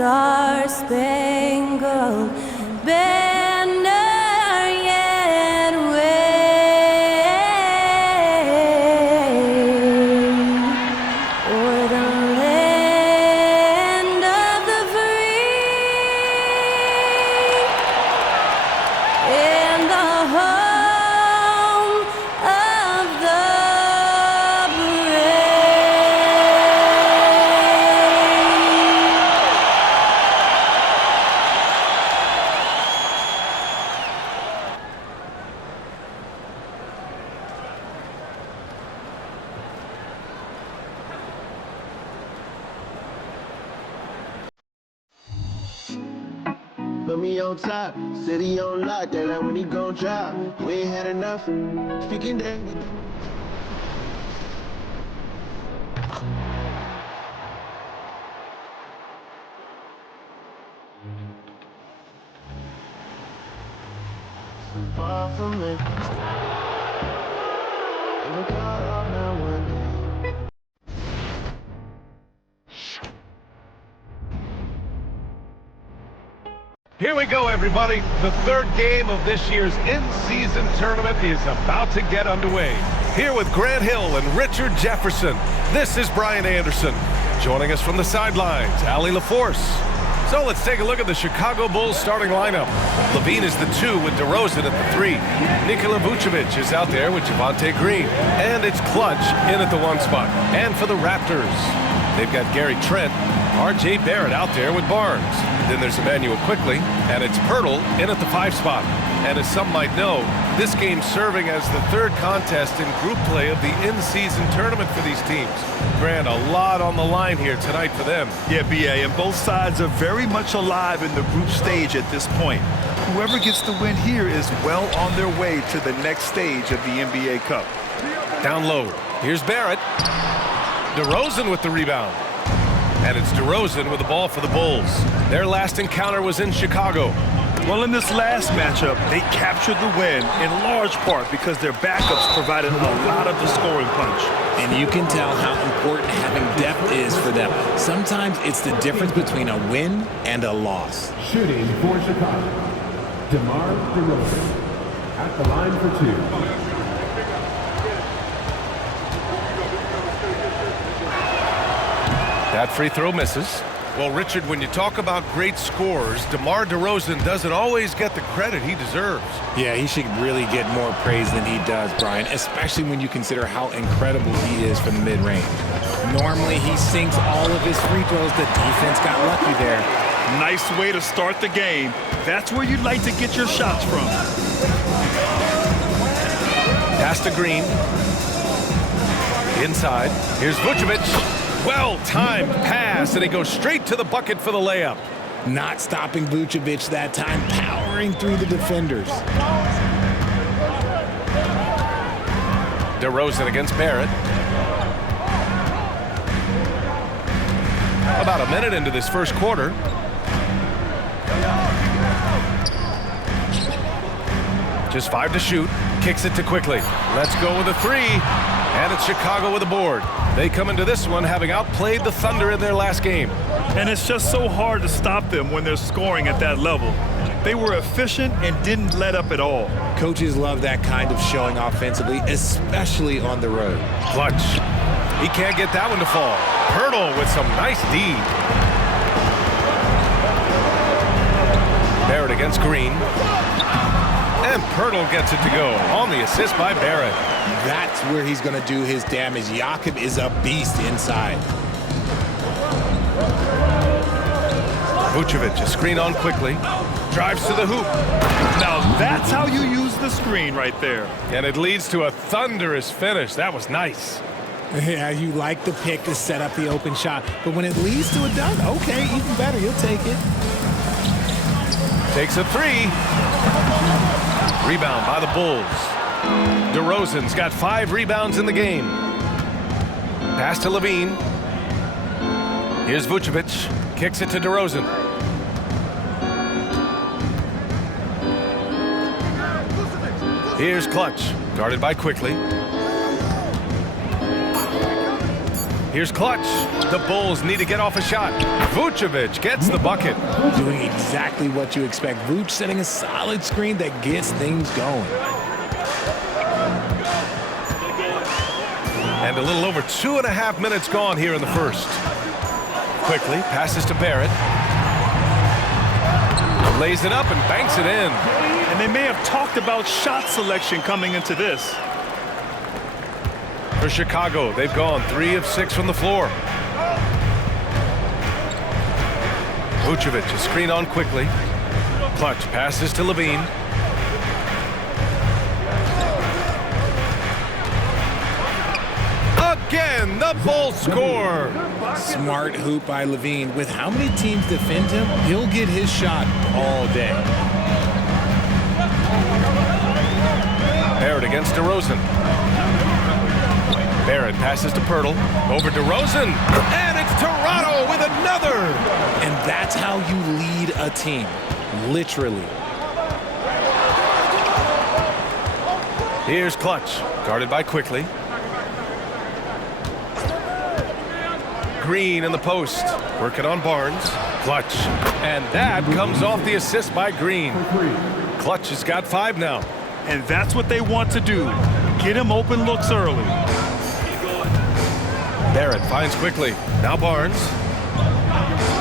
star-spangled banner yet wave o'er the land of the free and the home of the brave. Put me on top, city on lock, they like when he gon' drop. We ain't had enough, speaking that. So far from me. Never caught off now one day. Here we go, everybody. The third game of this year's in-season tournament is about to get underway. Here with Grant Hill and Richard Jefferson, this is Brian Anderson. Joining us from the sidelines, Allie LaForce. So let's take a look at the Chicago Bulls starting lineup. Levine is the 2 with DeRozan at the 3. Nikola Vucevic is out there with Javonte Green. And it's Clutch in at the 1 spot. And for the Raptors, they've got Gary Trent, R.J. Barrett out there with Barnes. Then there's Emmanuel Quickly, and it's Pirtle in at the 5 spot. And as some might know, this game's serving as the 3rd contest in group play of the in-season tournament for these teams. Grant, a lot on the line here tonight for them. Yeah, B.A., and both sides are very much alive in the group stage at this point. Whoever gets the win here is well on their way to the next stage of the NBA Cup. Down low, here's Barrett. DeRozan with the rebound. And it's DeRozan with the ball for the Bulls. Their last encounter was in Chicago. Well, in this last matchup, they captured the win in large part because their backups provided a lot of the scoring punch. And you can tell how important having depth is for them. Sometimes it's the difference between a win and a loss. Shooting for Chicago, DeMar DeRozan at the line for 2. That free throw misses. Well, Richard, when you talk about great scores, DeMar DeRozan doesn't always get the credit he deserves. Yeah, he should really get more praise than he does, Brian, especially when you consider how incredible he is from the mid-range. Normally, he sinks all of his free throws. The defense got lucky there. Nice way to start the game. That's where you'd like to get your shots from. Pass to Green. Inside. Here's Vucevic. Well-timed pass, and he goes straight to the bucket for the layup. Not stopping Vucevic that time, powering through the defenders. DeRozan against Barrett. About a minute into this first quarter. Just 5 to shoot. Kicks it to Quickly. Let's go with a 3. And it's Chicago with a board. They come into this one having outplayed the Thunder in their last game. And it's just so hard to stop them when they're scoring at that level. They were efficient and didn't let up at all. Coaches love that kind of showing offensively, especially on the road. Clutch. He can't get that one to fall. Pirtle with some nice D. Barrett against Green. And Pirtle gets it to go on the assist by Barrett. That's where he's going to do his damage. Jakob is a beast inside. Vucevic, a screen on Quickly. Drives to the hoop. Now that's how you use the screen right there. And it leads to a thunderous finish. That was nice. Yeah, you like the pick to set up the open shot. But when it leads to a dunk, okay, even better. You'll take it. Takes a 3. Rebound by the Bulls. DeRozan's got 5 rebounds in the game. Pass to Levine. Here's Vucevic. Kicks it to DeRozan. Here's Clutch. Guarded by Quickly. Here's Clutch. The Bulls need to get off a shot. Vucevic gets the bucket. Doing exactly what you expect. Vuce setting a solid screen that gets things going. And a little over 2.5 minutes gone here in the first. Quickly passes to Barrett. Lays it up and banks it in. And they may have talked about shot selection coming into this. For Chicago, they've gone 3 of 6 from the floor. Vucevic is screen on quickly. Clutch passes to Levine. Again, the Bulls score. Smart hoop by Levine. With how many teams defend him, he'll get his shot all day. Barrett against DeRozan. Barrett passes to Pirtle. Over DeRozan. And it's Toronto with another. And that's how you lead a team. Literally. Here's Clutch. Guarded by Quickly. Green in the post. Working on Barnes. Clutch. And that comes off the assist by Green. Clutch has got 5 now. And that's what they want to do. Get him open looks early. Barrett finds Quickly. Now Barnes.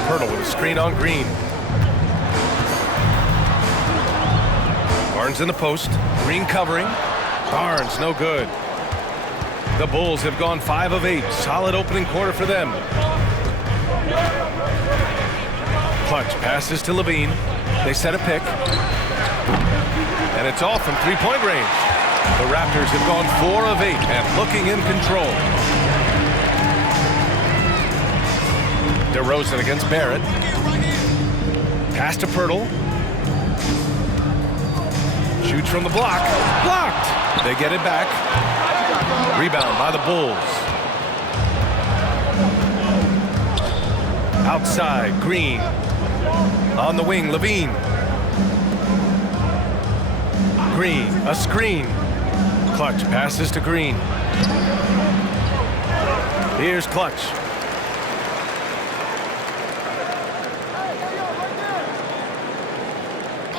Pirtle with a screen on Green. Barnes in the post. Green covering. Barnes no good. The Bulls have gone 5 of 8. Solid opening quarter for them. Clutch passes to Levine. They set a pick. And it's off from three-point range. The Raptors have gone 4 of 8 and looking in control. DeRozan against Barrett. Pass to Pirtle. Shoots from the block. Blocked. They get it back. Rebound by the Bulls. Outside, Green. On the wing, Levine. Green, a screen. Clutch passes to Green. Here's Clutch.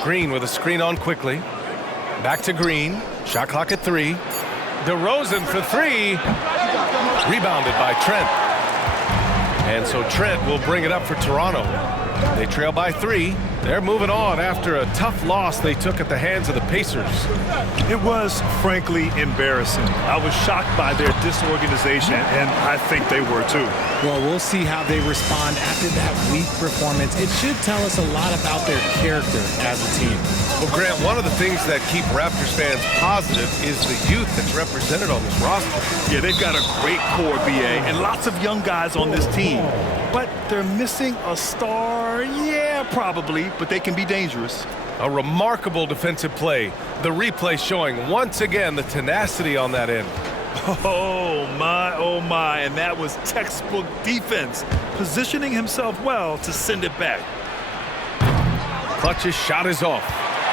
Green with a screen on Quickly. Back to Green. Shot clock at 3. DeRozan for 3. Rebounded by Trent. And so Trent will bring it up for Toronto. They trail by 3. They're moving on after a tough loss they took at the hands of the Pacers. It was, frankly, embarrassing. I was shocked by their disorganization, and I think they were too. Well, we'll see how they respond after that weak performance. It should tell us a lot about their character as a team. Well, Grant, one of the things that keep Raptors fans positive is the youth that's represented on this roster. Yeah, they've got a great core, BA, and lots of young guys on this team. But they're missing a star, yeah, probably, but they can be dangerous. A remarkable defensive play. The replay showing once again the tenacity on that end. Oh, my, and that was textbook defense, positioning himself well to send it back. Clutch's shot is off.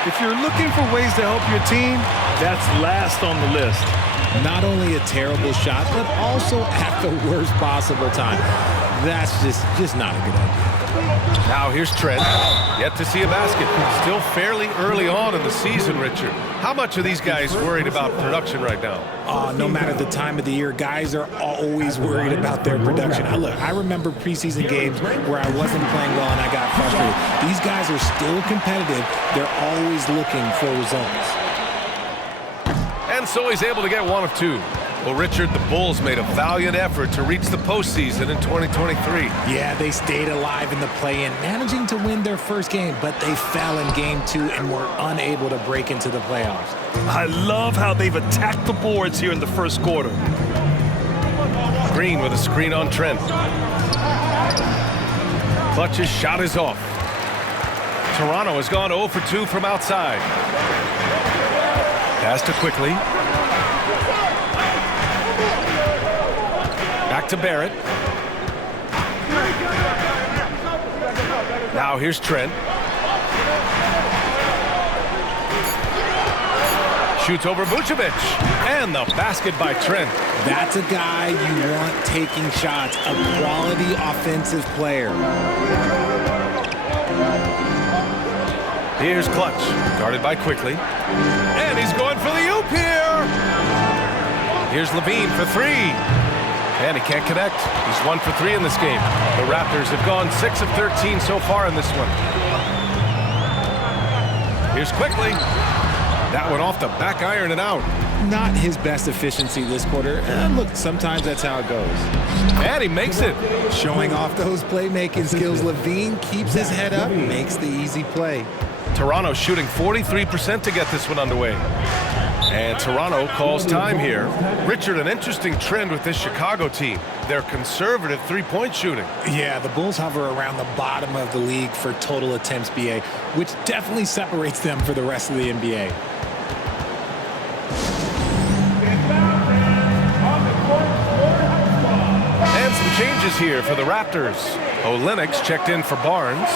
If you're looking for ways to help your team, that's last on the list. Not only a terrible shot, but also at the worst possible time. That's just not a good idea. Now here's Trent. Yet to see a basket. Still fairly early on in the season, Richard. How much are these guys worried about production right now? No matter the time of the year, guys are always worried about their production. Look, I remember preseason games where I wasn't playing well and I got frustrated. These guys are still competitive. They're always looking for results. And so he's able to get 1 of 2. Well, Richard, the Bulls made a valiant effort to reach the postseason in 2023. Yeah, they stayed alive in the play-in, managing to win their first game, but they fell in game 2 and were unable to break into the playoffs. I love how they've attacked the boards here in the first quarter. Green with a screen on Trent. Clutch's shot is off. Toronto has gone 0 for 2 from outside. Pass to Quickly. Back to Barrett. Now here's Trent. Shoots over Vucevic. And the basket by Trent. That's a guy you want taking shots, a quality offensive player. Here's Clutch, guarded by Quickly. And he's going for the oop here. Here's Levine for three. And he can't connect. He's 1 for 3 in this game. The Raptors have gone 6 of 13 so far in this one. Here's Quickly. That one off the back iron and out. Not his best efficiency this quarter. Look, sometimes that's how it goes. And he makes it. Showing off those playmaking skills, Levine keeps his head up, makes the easy play. Toronto shooting 43% to get this one underway. And Toronto calls time here. Richard, an interesting trend with this Chicago team. They're conservative three-point shooting. Yeah, the Bulls hover around the bottom of the league for total attempts, BA, which definitely separates them for the rest of the NBA. And some changes here for the Raptors. Olynyk's checked in for Barnes.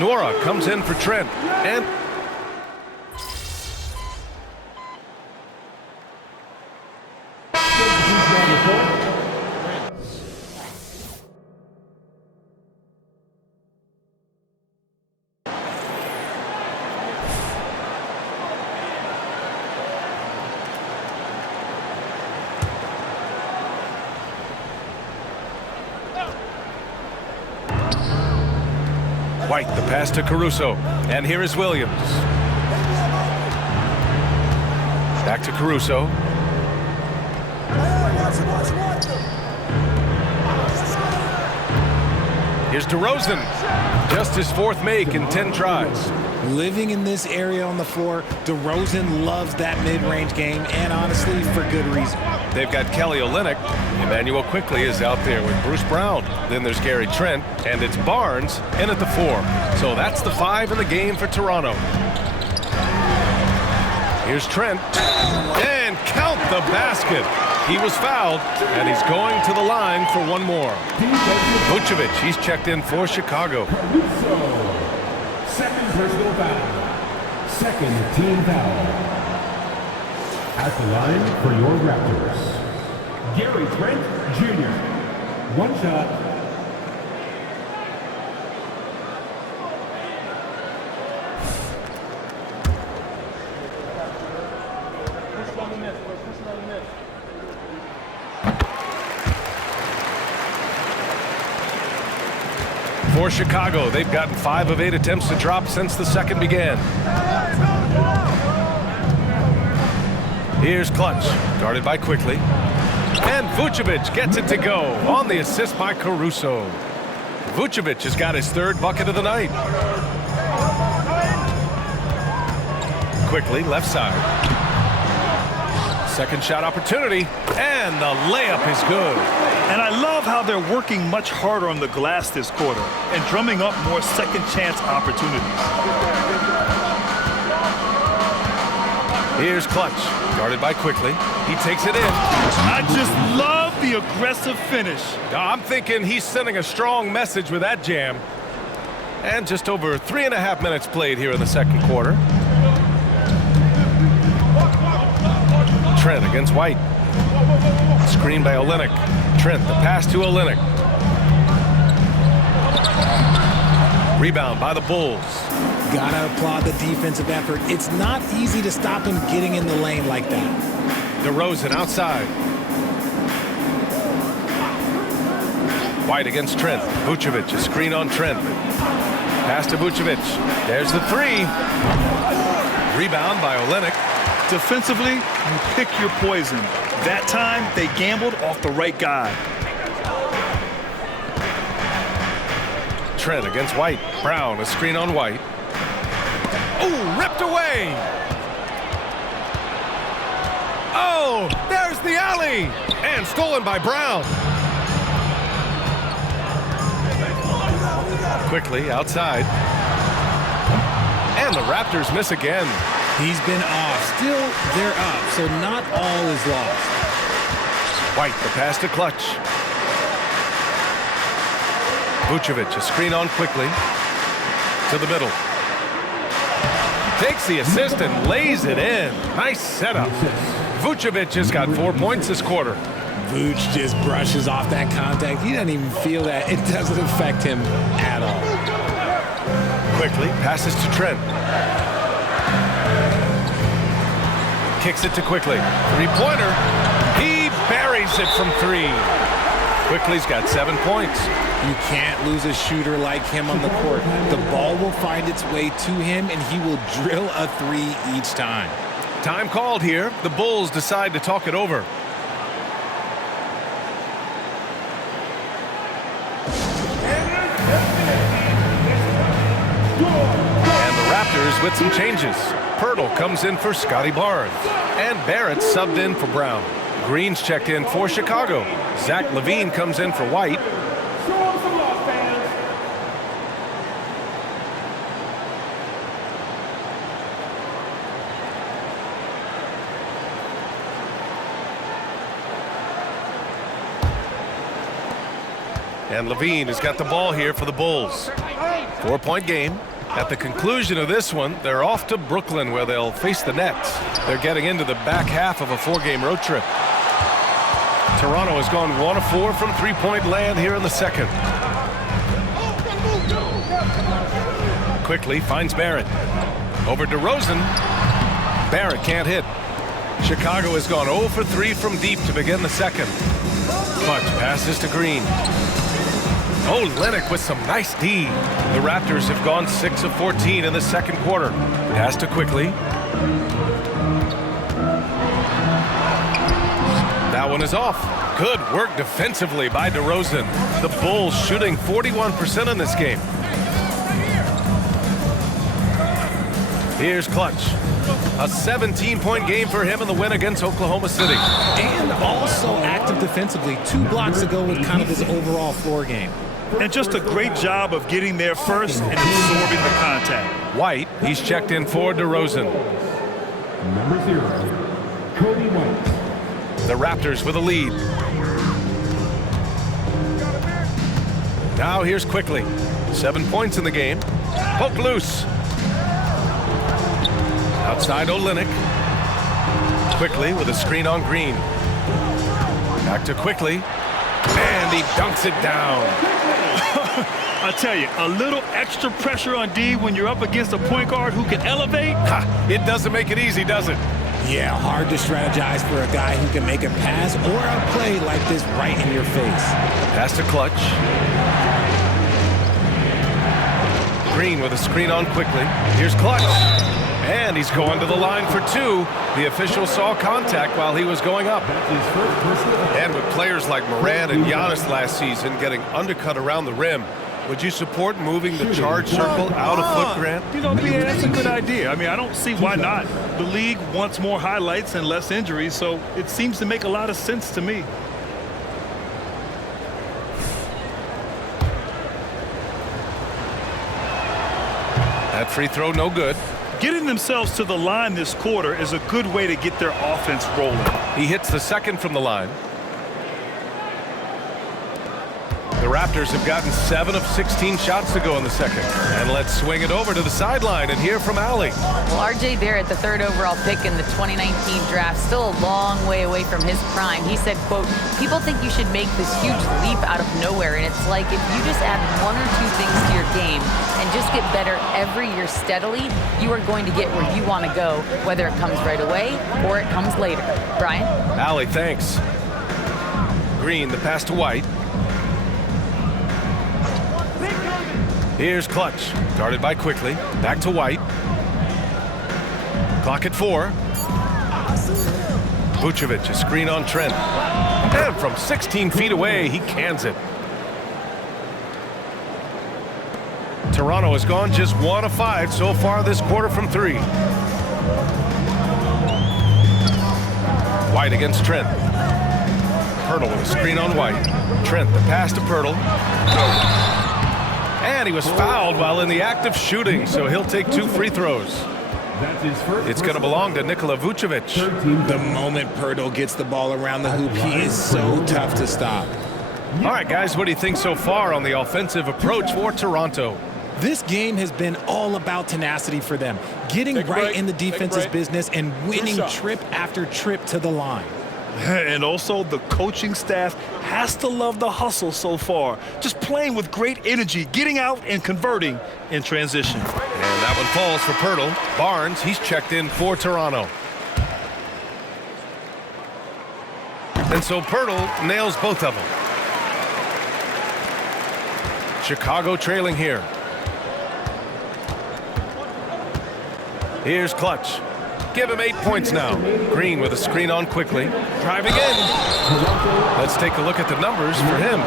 Nora comes in for Trent. And White, the pass to Caruso. And here is Williams. Back to Caruso. Here's DeRozan. Just his 4th make in 10 tries. Living in this area on the floor, DeRozan loves that mid-range game, and honestly, for good reason. They've got Kelly Olynyk. Emmanuel Quickly is out there with Bruce Brown. Then there's Gary Trent, and it's Barnes in at the 4. So that's the 5 in the game for Toronto. Here's Trent, and count the basket. He was fouled, and he's going to the line for one more. Vucevic, he's checked in for Chicago. Second personal foul. Second team foul. At the line for your Raptors, Gary Trent Jr. One shot. For Chicago, they've gotten 5 of 8 attempts to drop since the second began. Here's Clutch, guarded by Quickly. And Vucevic gets it to go on the assist by Caruso. Vucevic has got his 3rd bucket of the night. Quickly, left side. Second shot opportunity, and the layup is good. And I love how they're working much harder on the glass this quarter and drumming up more second chance opportunities. Here's Clutch, guarded by Quickly. He takes it in. I just love the aggressive finish. I'm thinking he's sending a strong message with that jam. And just over 3.5 minutes played here in the second quarter. Trent against White. Screen by Olynyk. Trent, the pass to Olynyk. Rebound by the Bulls. Gotta applaud the defensive effort. It's not easy to stop him getting in the lane like that. DeRozan outside. White against Trent. Vucevic, a screen on Trent. Pass to Vucevic. There's the 3. Rebound by Olynyk. Defensively, you pick your poison. That time, they gambled off the right guy. Trent against White. Brown, a screen on White. Oh, ripped away. Oh, there's the alley. And stolen by Brown. Quickly outside. And the Raptors miss again. He's been off. Still, they're up, so not all is lost. White, the pass to Clutch. Vucevic, a screen on Quickly. To the middle. Takes the assist and lays it in. Nice setup. Vucevic has got 4 points this quarter. Vuce just brushes off that contact. He doesn't even feel that. It doesn't affect him at all. Quickly passes to Trent. Kicks it to Quickly. Three-pointer. He buries it from three. Quickly's got 7 points. You can't lose a shooter like him on the court. The ball will find its way to him, and he will drill a three each time. Time called here. The Bulls decide to talk it over. And the Raptors with some changes. Pirtle comes in for Scotty Barnes. And Barrett subbed in for Brown. Green's checked in for Chicago. Zach LaVine comes in for White. And LaVine has got the ball here for the Bulls. 4-point game. At the conclusion of this one, they're off to Brooklyn where they'll face the Nets. They're getting into the back half of a 4-game road trip. Toronto has gone 1 of 4 from three-point land here in the second. Quickly finds Barrett. Over to DeRozan. Barrett can't hit. Chicago has gone 0 for 3 from deep to begin the second. Clutch passes to Green. Oh, Lennox with some nice D. The Raptors have gone 6 of 14 in the second quarter. Pass to Quickly. That one is off. Good work defensively by DeRozan. The Bulls shooting 41% in this game. Here's Clutch. A 17-point game for him in the win against Oklahoma City. And also active defensively. 2 blocks ago with kind of his overall floor game. And just a great job of getting there first and absorbing the contact. White, he's checked in for DeRozan. Number 0, Cody White. The Raptors with a lead. Now here's Quickly. 7 points in the game. Poke loose. Outside Olynyk. Quickly with a screen on Green. Back to Quickly. And he dunks it down. I tell you, a little extra pressure on D when you're up against a point guard who can elevate. Ha, it doesn't make it easy, does it? Yeah, hard to strategize for a guy who can make a pass or a play like this right in your face. Pass to Clutch. Green with a screen on Quickly. Here's Clutch. And he's going to the line for 2. The official saw contact while he was going up. And with players like Morant and Giannis last season getting undercut around the rim, would you support moving the charge circle out a foot, Grant? You know, yeah, that's a good idea. I mean, I don't see why not. The league wants more highlights and less injuries, so it seems to make a lot of sense to me. That free throw, no good. Getting themselves to the line this quarter is a good way to get their offense rolling. He hits the second from the line. The Raptors have gotten 7 of 16 shots to go in the second. And let's swing it over to the sideline and hear from Allie. Well, R.J. Barrett, the 3rd overall pick in the 2019 draft, still a long way away from his prime. He said, quote, people think you should make this huge leap out of nowhere. And it's like if you just add 1 or 2 things to your game and just get better every year steadily, you are going to get where you want to go, whether it comes right away or it comes later. Brian? Allie, thanks. Green, the pass to White. Here's Clutch, guarded by Quickly. Back to White. Clock at 4. Vucevic, a screen on Trent. And from 16 feet away, he cans it. Toronto has gone just 1 of 5 so far this quarter from 3. White against Trent. Pirtle with a screen on White. Trent, the pass to Pirtle. And he was fouled while in the act of shooting, so he'll take 2 free throws. It's going to belong to Nikola Vucevic. The moment Pirtle gets the ball around the hoop, he is so tough to stop. All right, guys, what do you think so far on the offensive approach for Toronto? This game has been all about tenacity for them, getting right in the defense's business and winning trip after trip to the line. And also, the coaching staff has to love the hustle so far. Just playing with great energy, getting out and converting in transition. And that one falls for Pirtle. Barnes, he's checked in for Toronto. And so Pirtle nails both of them. Chicago trailing here. Here's Clutch. Give him 8 points now. Green with a screen on quickly. Driving in. Let's take a look at the numbers for him.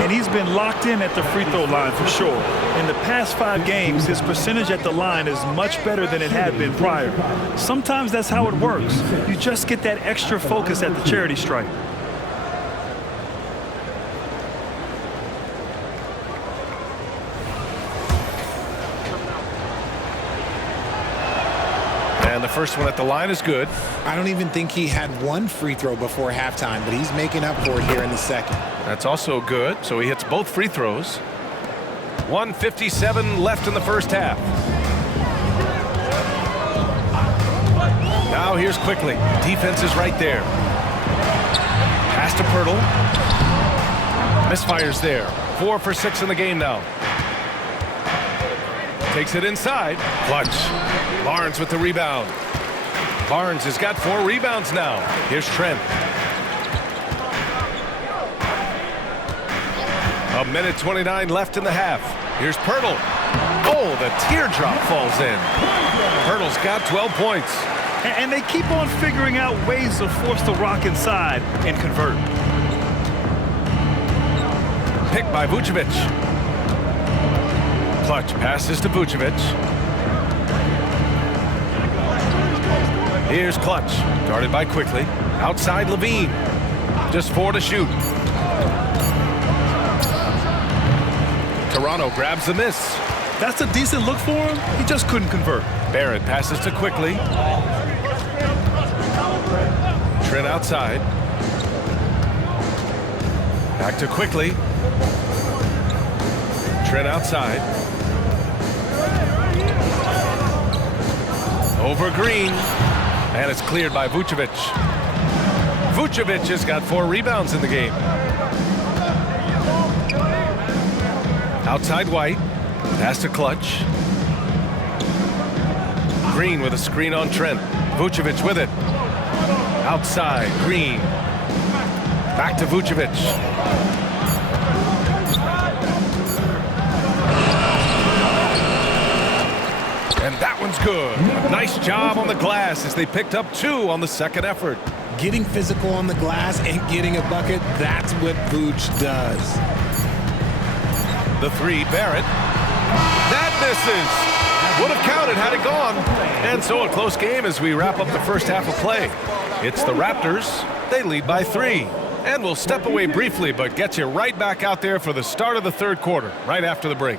And he's been locked in at the free throw line for sure. In the past 5 games, his percentage at the line is much better than it had been prior. Sometimes that's how it works. You just get that extra focus at the charity stripe. And the first one at the line is good. I don't even think he had one free throw before halftime, but he's making up for it here in the second. That's also good. So he hits both free throws. 1:57 left in the first half. Now here's quickly. Defense is right there. Pass to Pirtle. Misfires there. 4 for 6 in the game now. Takes it inside. Clutch. Barnes with the rebound. Barnes has got 4 rebounds now. Here's Trent. 1:29 left in the half. Here's Pirtle. Oh, the teardrop falls in. Pirtle's got 12 points. And they keep on figuring out ways to force the rock inside and convert. Picked by Vucevic. Clutch passes to Vucevic. Here's Clutch. Guarded by Quickly. Outside Levine. Just 4 to shoot. Toronto grabs the miss. That's a decent look for him. He just couldn't convert. Barrett passes to Quickly. Trent outside. Back to Quickly. Trent outside. Over Green. And it's cleared by Vucevic. Vucevic has got 4 rebounds in the game. Outside White. Pass to Clutch. Green with a screen on Trent. Vucevic with it. Outside Green. Back to Vucevic. And that one's good. Nice job on the glass as they picked up 2 on the second effort. Getting physical on the glass and getting a bucket, that's what Vooch does. The 3, Barrett. That misses. Would have counted had it gone. And so a close game as we wrap up the first half of play. It's the Raptors. They lead by 3. And we'll step away briefly, but get you right back out there for the start of the third quarter, right after the break.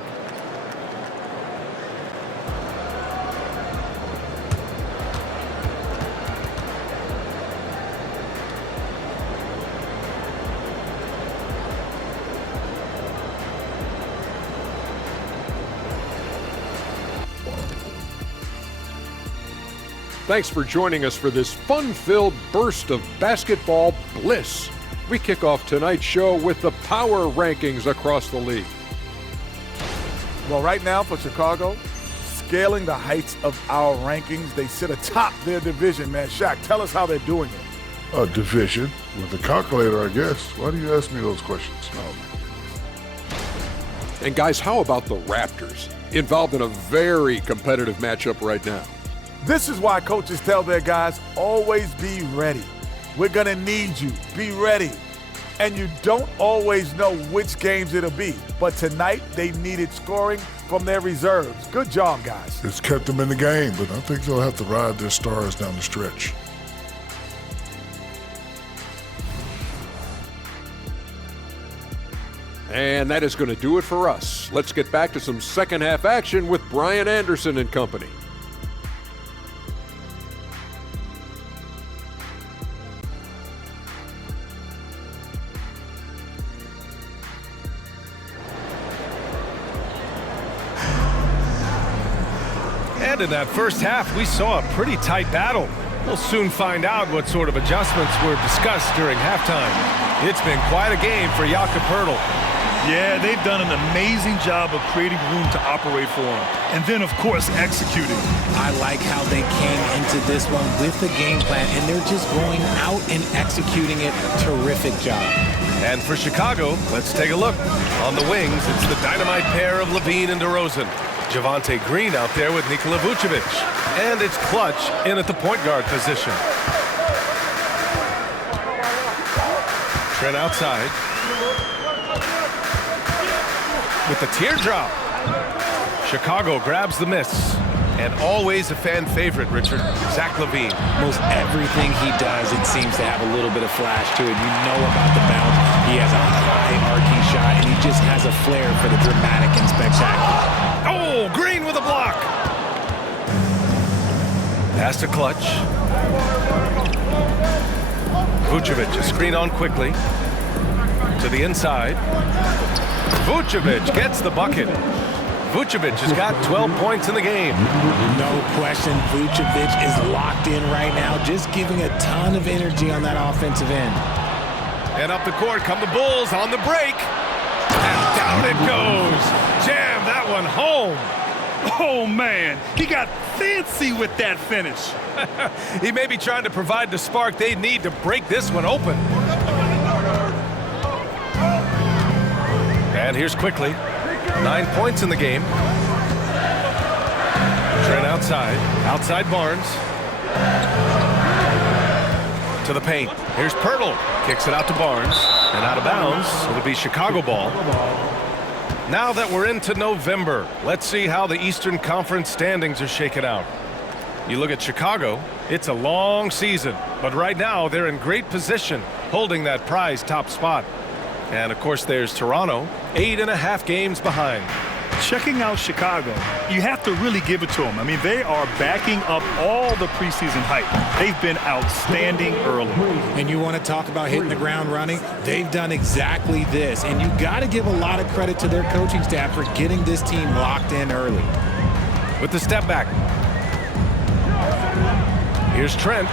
Thanks for joining us for this fun-filled burst of basketball bliss. We kick off tonight's show with the power rankings across the league. Well, right now for Chicago, scaling the heights of our rankings, they sit atop their division, man. Shaq, tell us how they're doing it. A division with a calculator, I guess. Why do you ask me those questions? And guys, how about the Raptors? Involved in a very competitive matchup right now. This is why coaches tell their guys, always be ready. We're going to need you. Be ready. And you don't always know which games it'll be. But tonight, they needed scoring from their reserves. Good job, guys. It's kept them in the game, but I think they'll have to ride their stars down the stretch. And that is going to do it for us. Let's get back to some second half action with Brian Anderson and company. And in that first half, we saw a pretty tight battle. We'll soon find out what sort of adjustments were discussed during halftime. It's been quite a game for Jakob Poeltl. Yeah, they've done an amazing job of creating room to operate for him. And then, of course, executing. I like how they came into this one with the game plan, and they're just going out and executing it. Terrific job. And for Chicago, let's take a look. On the wings, it's the dynamite pair of Levine and DeRozan. Javonte Green out there with Nikola Vucevic. And it's Clutch in at the point guard position. Trent outside. With the teardrop. Chicago grabs the miss. And always a fan favorite, Richard, Zach LaVine. Most everything he does, it seems to have a little bit of flash to it. You know about the bounce. He has a high arcing shot, and he just has a flair for the dramatic and spectacular. Oh, Green with a block. Pass to Clutch. Vucevic, a screen on quickly. To the inside. Vucevic gets the bucket. Vucevic has got 12 points in the game. No question, Vucevic is locked in right now, just giving a ton of energy on that offensive end. And up the court come the Bulls on the break. And down it goes. Jam that one home. Oh, man, he got fancy with that finish. He may be trying to provide the spark they need to break this one open. And here's quickly. 9 points in the game. Trent outside. Outside Barnes. To the paint. Here's Poeltl. Kicks it out to Barnes. And out of bounds. It'll be Chicago ball. Now that we're into November, let's see how the Eastern Conference standings are shaken out. You look at Chicago, it's a long season. But right now, they're in great position, holding that prize top spot. And, of course, there's Toronto, 8.5 games behind. Checking out Chicago, you have to really give it to them. I mean, they are backing up all the preseason hype. They've been outstanding early. And you want to talk about hitting the ground running? They've done exactly this. And you got to give a lot of credit to their coaching staff for getting this team locked in early. With the step back. Here's Trent.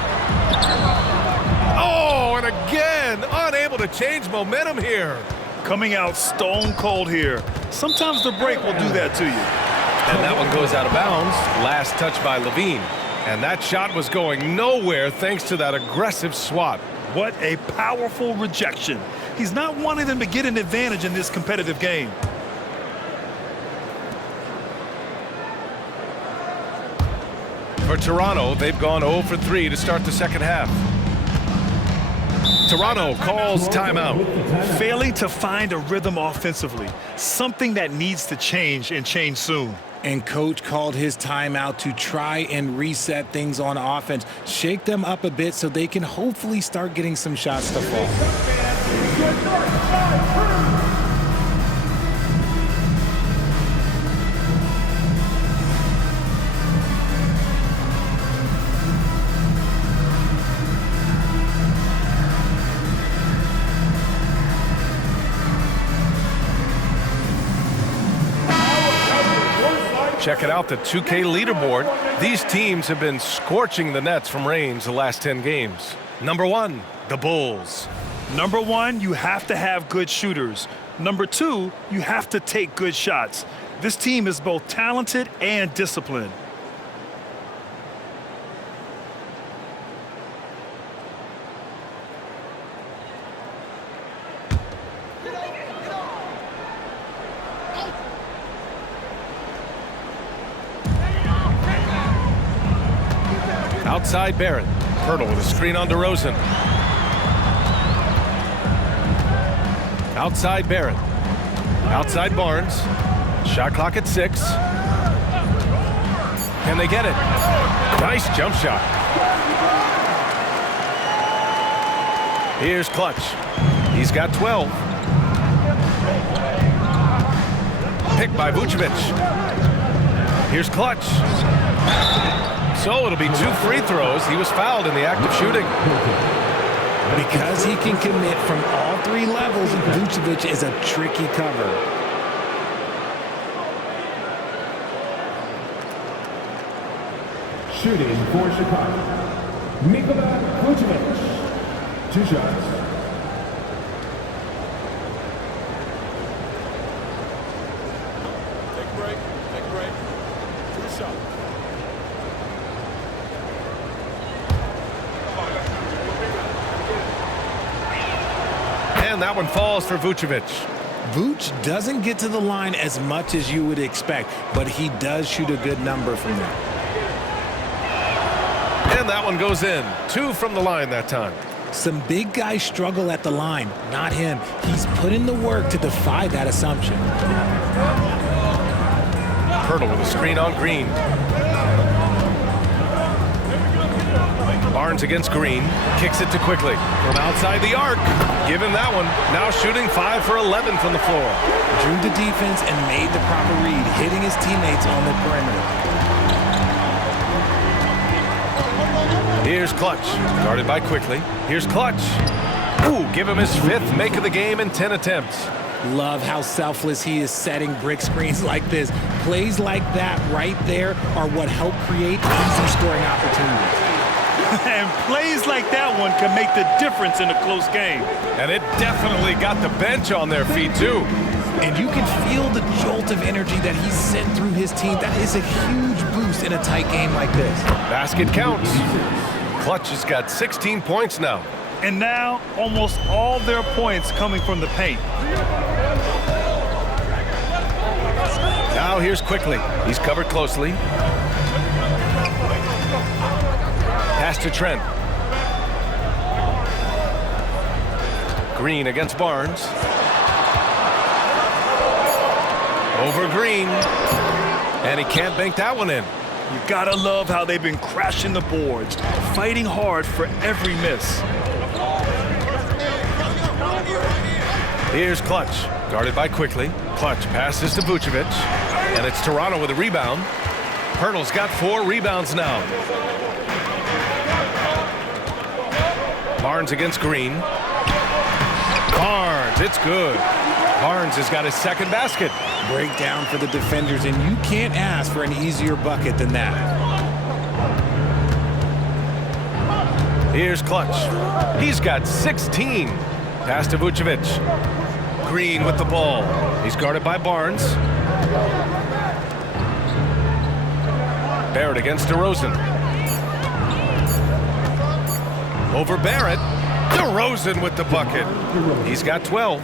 Oh, and again, unable to change momentum here. Coming out stone cold here. Sometimes the break will do that to you. And that one goes out of bounds. Last touch by LaVine. And that shot was going nowhere thanks to that aggressive swat. What a powerful rejection. He's not wanting them to get an advantage in this competitive game. For Toronto, they've gone 0 for 3 to start the second half. Toronto calls timeout. Failing to find a rhythm offensively, something that needs to change and change soon. And coach called his timeout to try and reset things on offense, shake them up a bit so they can hopefully start getting some shots to fall. Check it out, the 2K leaderboard. These teams have been scorching the nets from range the last 10 games. Number 1, the Bulls. Number 1, you have to have good shooters. Number 2, you have to take good shots. This team is both talented and disciplined. Outside Barrett. Poeltl with a screen on DeRozan. Outside Barrett. Outside Barnes. Shot clock at 6. Can they get it? Nice jump shot. Here's Clutch. He's got 12. Picked by Vucevic. Here's Clutch. So it'll be 2 free throws. He was fouled in the act of shooting. Because he can commit from all 3 levels, Vucevic is a tricky cover. Shooting for Chicago, Nikola Vucevic. 2 shots. Take a break. 2 shots. And that one falls for Vucevic. Vooch doesn't get to the line as much as you would expect, but he does shoot a good number from there. And that one goes in. 2 from the line that time. Some big guys struggle at the line, not him. He's put in the work to defy that assumption. Hurdle with a screen on Green. Barnes against Green. Kicks it to Quickly. From outside the arc. Give him that one. Now shooting 5 for 11 from the floor. Drew the defense and made the proper read, hitting his teammates on the perimeter. Here's Clutch. Guarded by Quickly. Here's Clutch. Ooh, give him his 5th make of the game in 10 attempts. Love how selfless he is setting brick screens like this. Plays like that right there are what help create easy scoring opportunities. And plays like that one can make the difference in a close game. And it definitely got the bench on their feet, too. And you can feel the jolt of energy that he's sent through his team. That is a huge boost in a tight game like this. Basket counts. Clutch has got 16 points now. And now, almost all their points coming from the paint. Now here's Quickly. He's covered closely. Pass to Trent. Green against Barnes. Over Green. And he can't bank that one in. You gotta love how they've been crashing the boards, fighting hard for every miss. Here's Clutch. Guarded by Quickly. Clutch passes to Vucevic. And it's Toronto with a rebound. Hurdle's got 4 rebounds now. Barnes against Green. Barnes, it's good. Barnes has got his 2nd basket. Breakdown for the defenders, and you can't ask for an easier bucket than that. Here's Clutch. He's got 16. Pass to Vucevic. Green with the ball. He's guarded by Barnes. Barrett against DeRozan. Over Barrett. DeRozan with the bucket. He's got 12.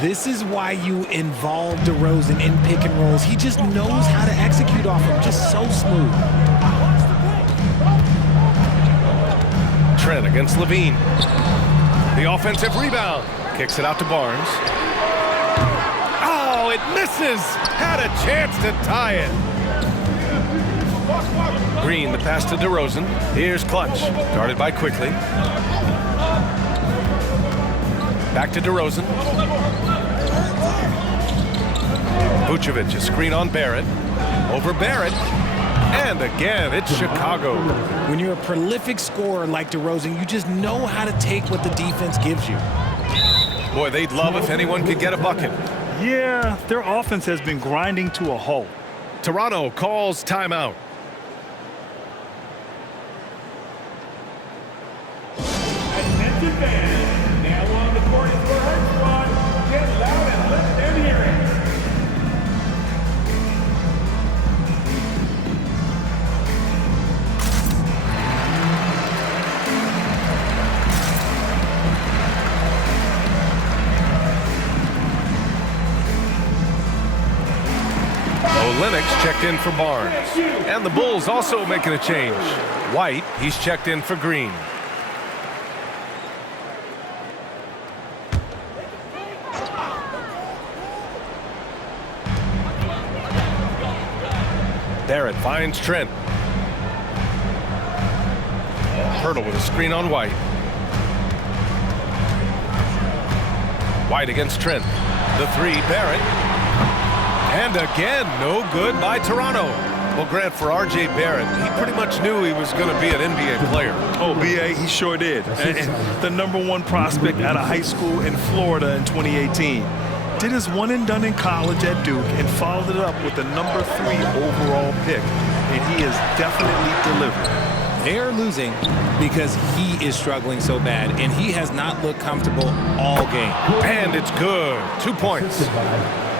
This is why you involve DeRozan in pick and rolls. He just knows how to execute off them, just so smooth. Trent against Levine. The offensive rebound. Kicks it out to Barnes. Oh, it misses. Had a chance to tie it. Green, the pass to DeRozan. Here's Clutch. Guarded by Quickly. Back to DeRozan. Vucevic, a screen on Barrett. Over Barrett. And again, it's Chicago. When you're a prolific scorer like DeRozan, you just know how to take what the defense gives you. Boy, they'd love if anyone could get a bucket. Yeah, their offense has been grinding to a halt. Toronto calls timeout. Attention fans, now on the court is for her squad. Get loud and let them hear it. Lennox checked in for Barnes. And the Bulls also making a change. White, he's checked in for Green. Barrett finds Trent. Hurdle with a screen on White. White against Trent. The 3, Barrett. And again, no good by Toronto. Well, Grant, for R.J. Barrett, he pretty much knew he was going to be an NBA player. Oh, B.A., he sure did. And the #1 prospect out of high school in Florida in 2018. Did his one and done in college at Duke and followed it up with the #3 overall pick. and he is definitely delivering. They are losing because he is struggling so bad, and he has not looked comfortable all game. And it's good. 2 points.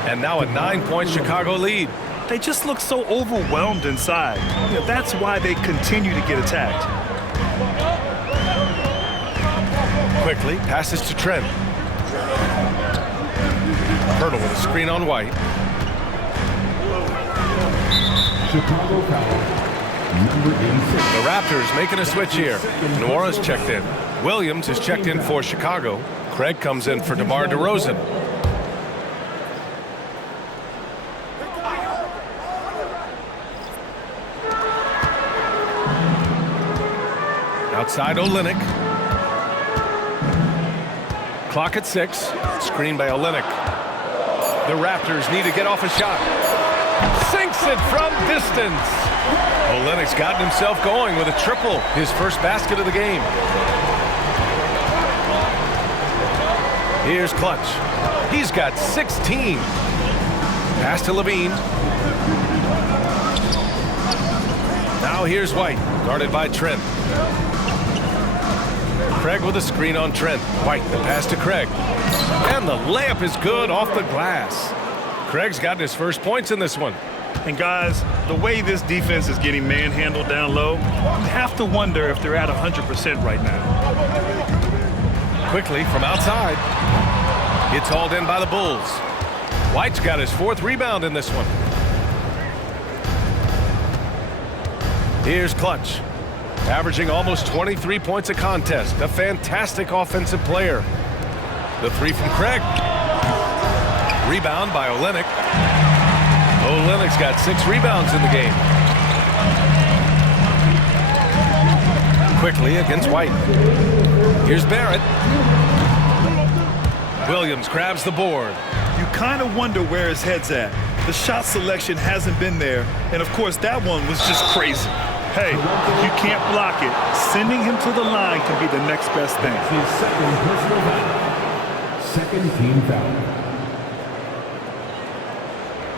And now a 9-point Chicago lead. They just look so overwhelmed inside. You know, that's why they continue to get attacked. Quickly passes to Trent. Hurdle with a screen on White. Chicago foul, number 86. The Raptors making a switch here. Noira's checked in. Williams is checked in for Chicago. Craig comes in for DeMar DeRozan. Outside Olynyk. Clock at 6. Screen by Olynyk. The Raptors need to get off a shot. Sinks it from distance. Olynyk's gotten himself going with a triple. His first basket of the game. Here's Clutch. He's got 16. Pass to Levine. Now here's White, guarded by Trent. Craig with a screen on Trent. White, the pass to Craig. And the layup is good off the glass. Craig's gotten his first points in this one. And guys, the way this defense is getting manhandled down low, you have to wonder if they're at 100% right now. Quickly from outside. It's hauled in by the Bulls. White's got his 4th rebound in this one. Here's Clutch. Averaging almost 23 points a contest. A fantastic offensive player. The 3 from Craig. Rebound by Olynyk. Olynyk's got 6 rebounds in the game. Quickly against White. Here's Barrett. Williams grabs the board. You kind of wonder where his head's at. The shot selection hasn't been there, and of course that one was just crazy. Hey, if you can't block it, sending him to the line can be the next best thing. His second personal foul. Second team foul.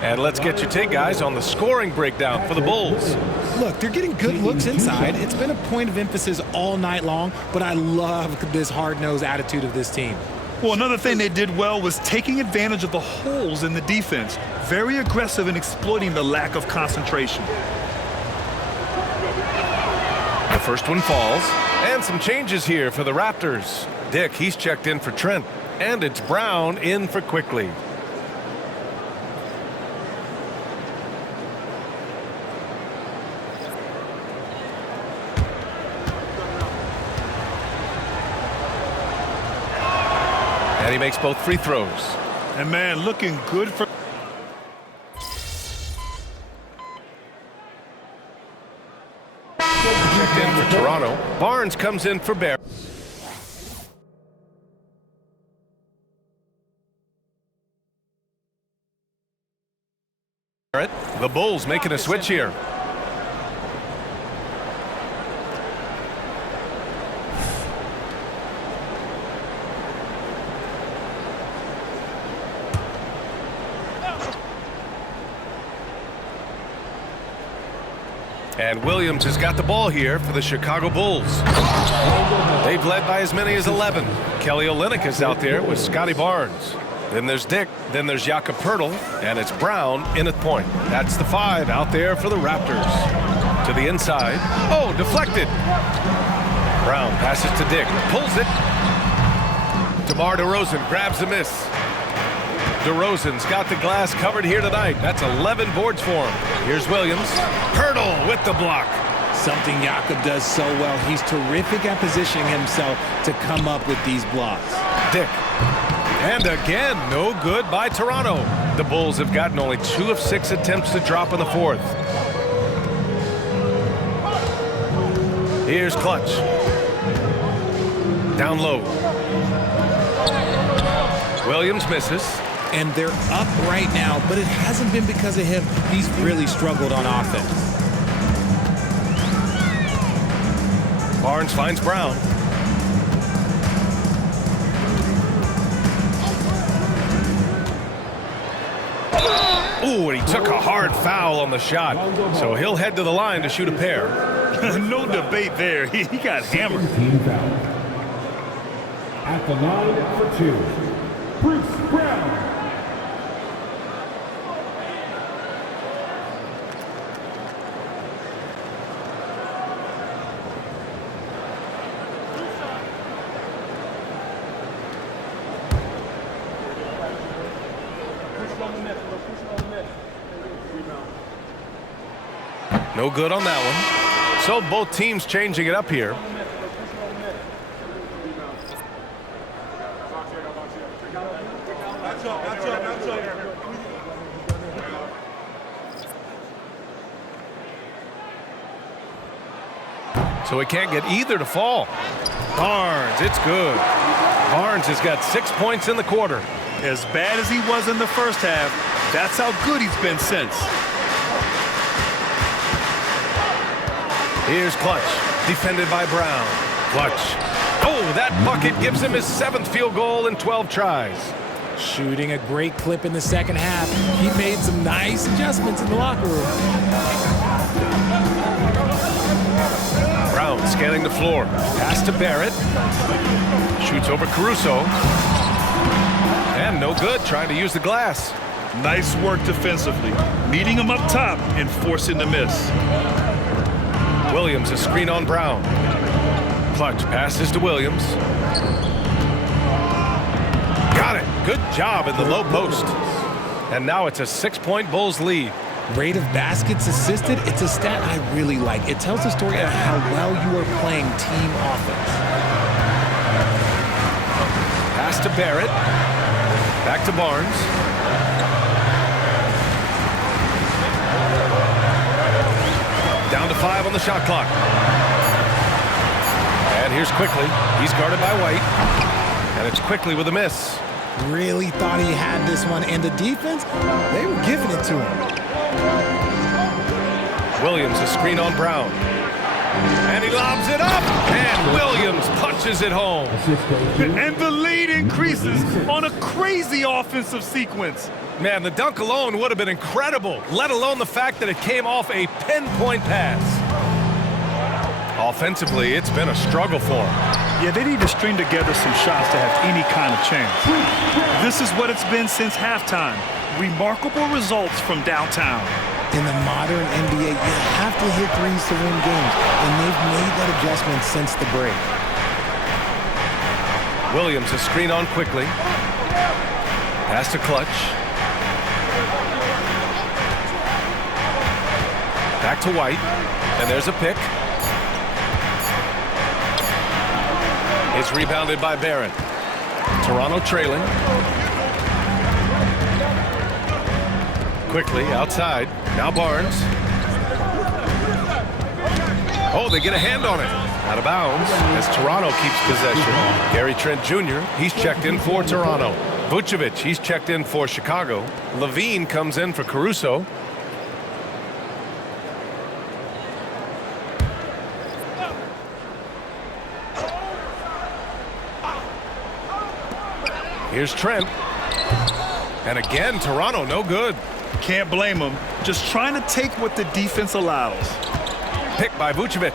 And let's get your take, guys, on the scoring breakdown for the Bulls. Look, they're getting good looks inside. It's been a point of emphasis all night long, but I love this hard-nosed attitude of this team. Well, another thing they did well was taking advantage of the holes in the defense. Very aggressive in exploiting the lack of concentration. The first one falls. And some changes here for the Raptors. Dick, he's checked in for Trent. And it's Brown in for Quickly. And he makes both free throws. And man, looking good for... Checked in for Toronto. Barnes comes in for Barrett. The Bulls making a switch here. And Williams has got the ball here for the Chicago Bulls. They've led by as many as 11. Kelly Olynyk is out there with Scotty Barnes. Then there's Dick. Then there's Jakob Poeltl. And it's Brown in at point. That's the 5 out there for the Raptors. To the inside. Oh, deflected. Brown passes to Dick. Pulls it. DeMar DeRozan grabs the miss. DeRozan's got the glass covered here tonight. That's 11 boards for him. Here's Williams. Poeltl with the block. Something Jakob does so well. He's terrific at positioning himself to come up with these blocks. Dick. And again, no good by Toronto. The Bulls have gotten only 2 of 6 attempts to drop in the 4th. Here's Clutch. Down low. Williams misses. And they're up right now, but it hasn't been because of him. He's really struggled on offense. Barnes finds Brown. Ooh, Ooh, and he took a hard foul on the shot. So he'll head to the line to shoot a pair. No debate there. He got hammered. Team foul. At the line for 2, Bruce Brown. No good on that one. So both teams changing it up here. So he can't get either to fall. Barnes, it's good. Barnes has got 6 points in the quarter. As bad as he was in the first half, that's how good he's been since. Here's Clutch, defended by Brown. Clutch. Oh, that bucket gives him his 7th field goal in 12 tries. Shooting a great clip in the second half. He made some nice adjustments in the locker room. Brown scanning the floor. Pass to Barrett. Shoots over Caruso. And no good, trying to use the glass. Nice work defensively, meeting him up top and forcing the miss. Williams, a screen on Brown. Clutch passes to Williams. Got it. Good job in the low post. And now it's a 6-point Bulls lead. Rate of baskets assisted, it's a stat I really like. It tells the story of how well you are playing team offense. Pass to Barrett. Back to Barnes. Down to 5 on the shot clock. And here's Quickly. He's guarded by White. And it's Quickly with a miss. Really thought he had this one, and the defense, they were giving it to him. Williams, a screen on Brown. And he lobs it up. And Williams punches it home. And the lead increases on a crazy offensive sequence. Man, the dunk alone would have been incredible, let alone the fact that it came off a pinpoint pass. Offensively, it's been a struggle for them. Yeah, they need to string together some shots to have any kind of chance. This is what it's been since halftime. Remarkable results from downtown. In the modern NBA, you have to hit threes to win games, and they've made that adjustment since the break. Williams, a screen on Quickly. Pass to Clutch. Back to White, and there's a pick. It's rebounded by Barrett. Toronto trailing. Quickly outside. Now Barnes. Oh, they get a hand on it. Out of bounds as Toronto keeps possession. Gary Trent Jr., he's checked in for Toronto. Vucevic, he's checked in for Chicago. Levine comes in for Caruso. Here's Trent. And again, Toronto, no good. Can't blame them. Just trying to take what the defense allows. Picked by Vucevic.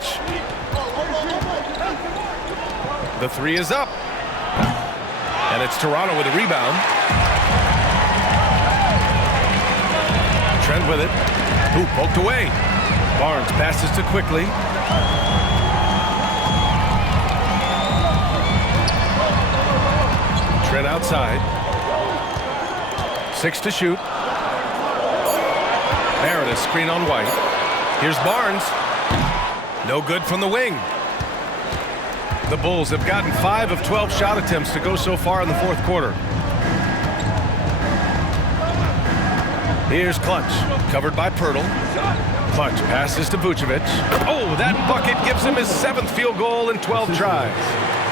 The 3 is up. And it's Toronto with a rebound. Trent with it. Ooh, poked away. Barnes passes to Quickly. Trent outside. 6 to shoot. Barrett, a screen on White. Here's Barnes. No good from the wing. The Bulls have gotten 5 of 12 shot attempts to go so far in the fourth quarter. Here's Clutch, covered by Pirtle. Clutch passes to Vucevic. Oh, that bucket gives him his 7th field goal in 12 tries.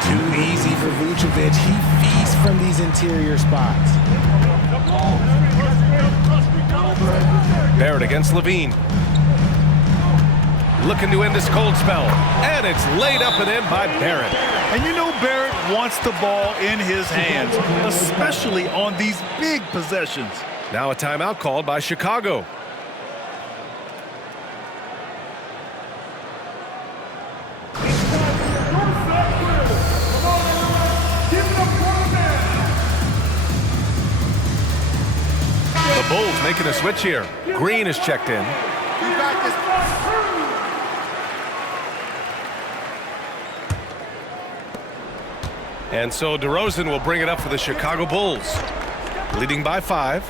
Too easy for Vucevic. He feasts from these interior spots. Barrett against Levine. Looking to end this cold spell. And it's laid up and in by Barrett. And you know Barrett wants the ball in his hands, especially on these big possessions. Now a timeout called by Chicago. The Bulls making a switch here. Green is checked in. And so DeRozan will bring it up for the Chicago Bulls. Leading by 5.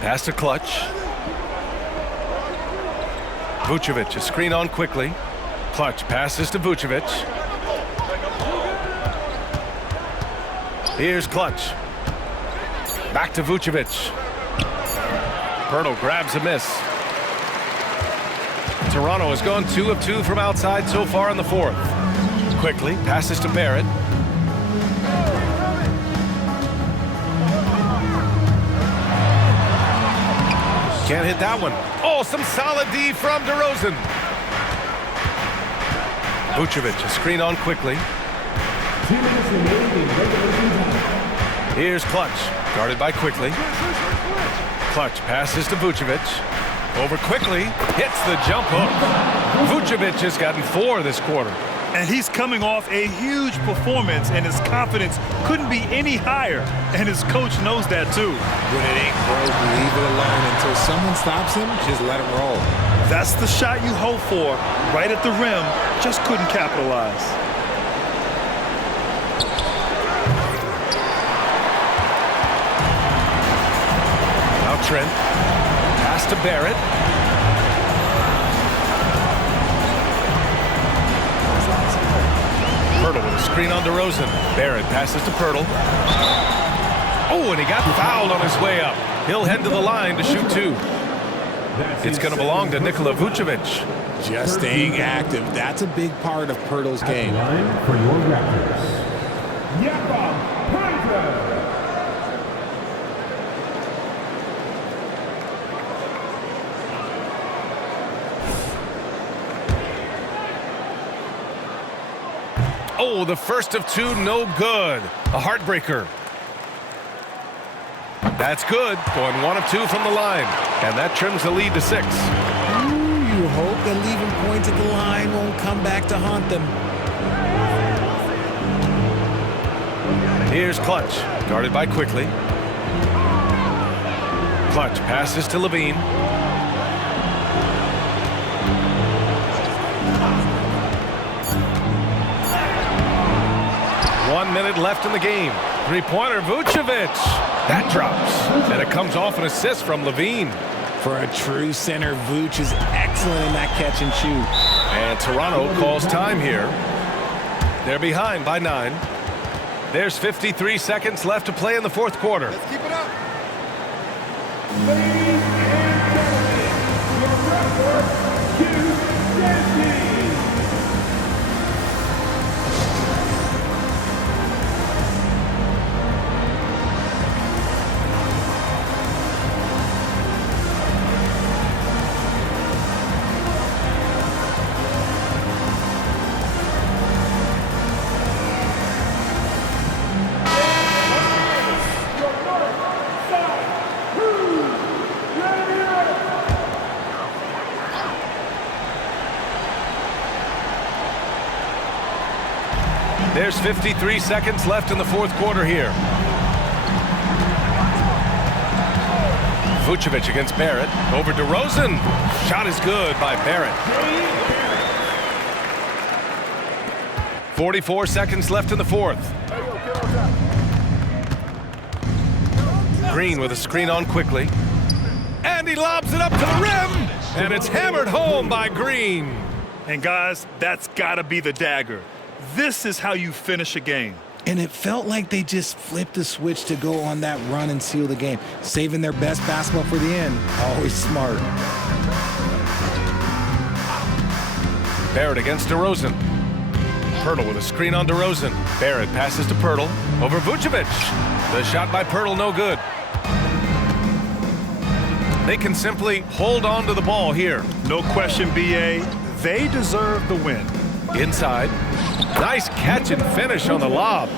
Pass to Clutch. Vucevic, a screen on quickly. Clutch passes to Vucevic. Here's Clutch. Back to Vucevic. Pirtle grabs a miss. Toronto has gone 2 of 2 from outside so far in the 4th. Quickly passes to Barrett. Can't hit that one. Oh, some solid D from DeRozan. Vucevic, a screen on quickly. 2 minutes remaining in regulation time. Here's Clutch, guarded by Quickly. Clutch passes to Vucevic. Over Quickly, hits the jump hook. Vucevic has gotten 4 this quarter. And he's coming off a huge performance, and his confidence couldn't be any higher. And his coach knows that too. When it ain't broke, leave it alone until someone stops him. Just let him roll. That's the shot you hope for. Right at the rim, just couldn't capitalize. Now Trent. Pass to Barrett. Pirtle with a screen on DeRozan. Barrett passes to Pirtle. Oh, and he got fouled on his way up. He'll head to the line to shoot 2. It's going to belong to Nikola Vucevic. Just staying active. That's a big part of Pirtle's game. Line for your Raptors. Jakob Pointer. Oh, the first of 2, no good. A heartbreaker. That's good. Going 1 of 2 from the line. And that trims the lead to 6. You hope that leaving points at the line won't come back to haunt them. Here's Clutch, guarded by Quickly. Clutch passes to Levine. One minute left in the game. Three-pointer, Vucevic. That drops. And it comes off an assist from Levine. For a true center, Vooch is excellent in that catch and shoot. And Toronto calls time here. They're behind by 9. There's 53 seconds left to play in the 4th quarter. Let's keep it up. Ladies and gentlemen, your record, 2-17. There's 53 seconds left in the 4th quarter here. Vucevic against Barrett. Over DeRozan. Shot is good by Barrett. 44 seconds left in the 4th. Green with a screen on Quickly. And he lobs it up to the rim. And it's hammered home by Green. And guys, that's got to be the dagger. This is how you finish a game. And it felt like they just flipped the switch to go on that run and seal the game. Saving their best basketball for the end. Always smart. Barrett against DeRozan. Pirtle with a screen on DeRozan. Barrett passes to Pirtle. Over Vucevic. The shot by Pirtle, no good. They can simply hold on to the ball here. No question, B.A. They deserve the win. Inside. Nice catch and finish on the lob.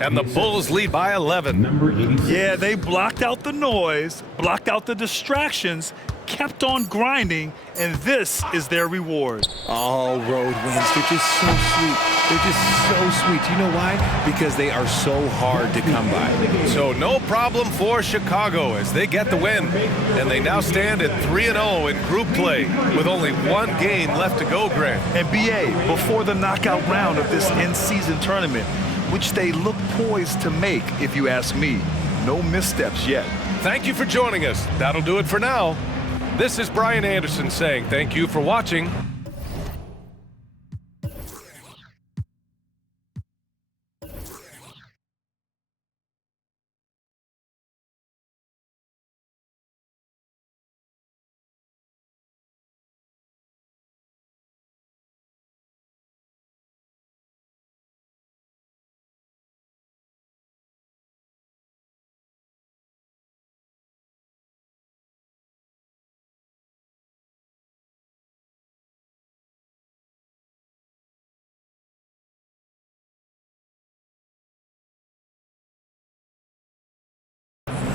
And the Bulls lead by 11. Number 86. Yeah, they blocked out the noise, blocked out the distractions, kept on grinding, and this is their reward. All road wins. They're just so sweet. They're just so sweet. You know why? Because they are so hard to come by. So no problem for Chicago as they get the win. And they now stand at 3-0 in group play with only one game left to go, Grant. And BA, before the knockout round of this in-season tournament, which they look poised to make, if you ask me. No missteps yet. Thank you for joining us. That'll do it for now. This is Brian Anderson saying thank you for watching.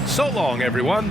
So long, everyone.